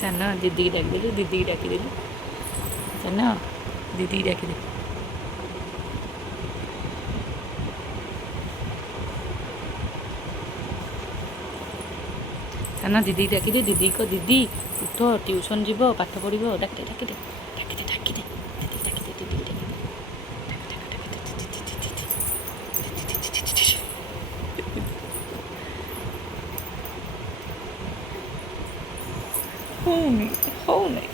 ସାନ ଦିଦିକି ଡାକିଦେଲୁ, ଦିଦିକି ଡାକିଦେଲୁ। ସାନ ଦିଦିକି ଡାକିଦେ। ସାନ ଦିଦିକି ଡାକିଦେ, ଦିଦି କହ ଦିଦି ଉଠ ଟ୍ୟୁସନ୍ ଯିବ, ପାଠ ପଢ଼ିବ। ଡାକିଦେ ଡାକିଦେ ଡାକିଦେ ଡାକିଦେ ଦିଦିକି ଡାକିଦେ, ଦିଦିକି ଡାକିଦେ। ହଉନି ହଉନି।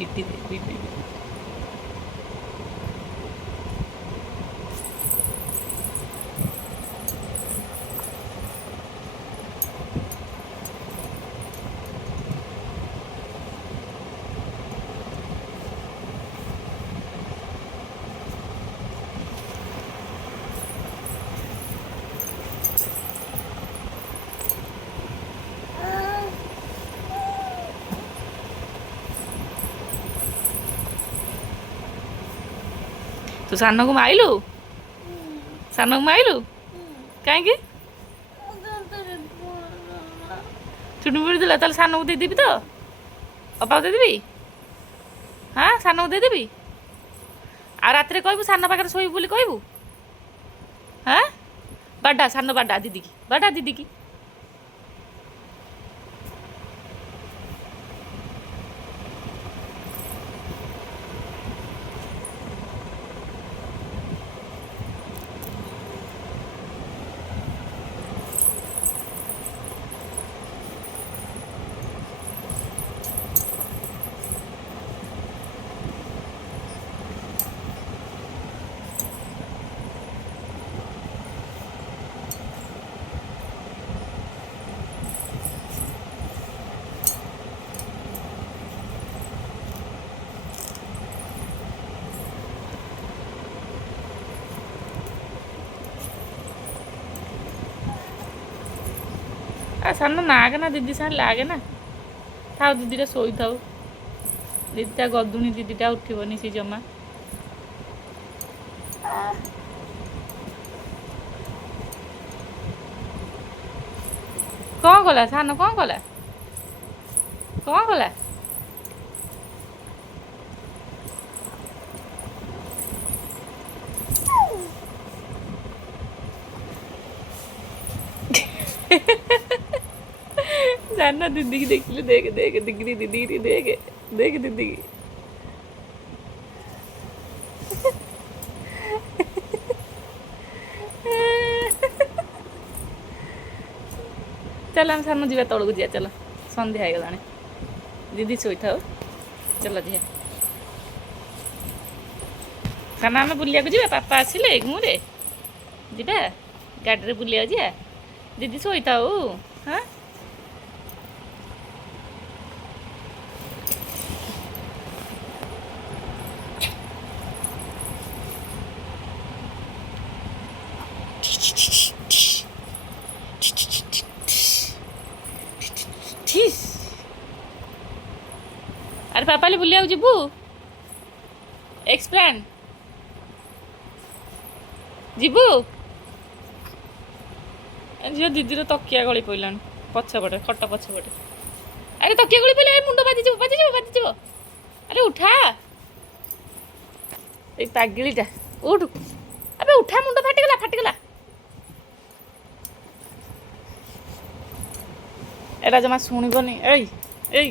ଦିଦି ପିଟି ଦେ। ତୁ ସାନକୁ ମାଇଲୁ? ସାନକୁ ମାଇଲୁ କାହିଁକି? ଚୁଟି ପୁଡ଼ି ଦେଲା। ତାହେଲେ ସାନକୁ ଦେଇଦେବି ତ? ଅପାକୁ ଦେଇଦେବି? ହଁ ସାନକୁ ଦେଇଦେବି। ଆଉ ରାତିରେ କହିବୁ ସାନ ପାଖରେ ଶୋଇବୁ ବୋଲି କହିବୁ? ହଁ ବାଡା, ସାନ ବାଡା ଦିଦିକି, ବାଡା ଦିଦିକି। आ ସାନ ନାଗେ ନା ଦିଦି ସାଙ୍ଗେ ଲାଗେ ନା। ଥାଉ ଦିଦିଟା ଶୋଇଥାଉ। ଦିଦିଟା ଗଦୁଣି, ଦିଦିଟା ଉଠିବନି ସେ ଜମା। କ'ଣ କଲା ସାନ? କ'ଣ କଲା? କ'ଣ କଲା? ସାନ ଦିଦିକି ଦେଖିଲେ ଦେଖେ ଦେଖେ ଦିଗିରି ଦିଦିକି ଦେଖେ ଦେଖେ ଦିଦିକି। ଚାଲ ଆମେ ସାନ ଯିବା ତଳକୁ ଯିବା। ଚାଲ ସନ୍ଧ୍ୟା ହେଇଗଲାଣି। ଦିଦି ଶୋଇଥାଉ। ଚାଲ ଝିଅ ସାନ ଆମେ ବୁଲିବାକୁ ଯିବା। ବାପା ଆସିଲେ ଘୁରେ ଯିବା ଗାଡ଼ିରେ ବୁଲିବାକୁ ଯିବା। ଦିଦି ଶୋଇଥାଉ। ହଁ ଆରେ ପାପାଲି ବୁଲିବାକୁ ଯିବୁ? ଏକ୍ସପ୍ଲାନ୍ ଯିବୁ? ଝିଅ ଦିଦିର ତକିଆ ଗଳି ପଡ଼ିଲାଣି। ପଛପଟେ ଖଟ ପଛପଟେ। ଆରେ ତକିଆ ଗୁଳି ପଇଲେ ମୁଣ୍ଡ ବାଜିଯିବ। ଆରେ ଉଠା ଏଇ ପାଗିଳିଟା ଉଠୁ। ଆବେ ଉଠା, ମୁଣ୍ଡ ଫାଟିଗଲା। ଏରା ଜମା ଶୁଣିବନି। ଏଇ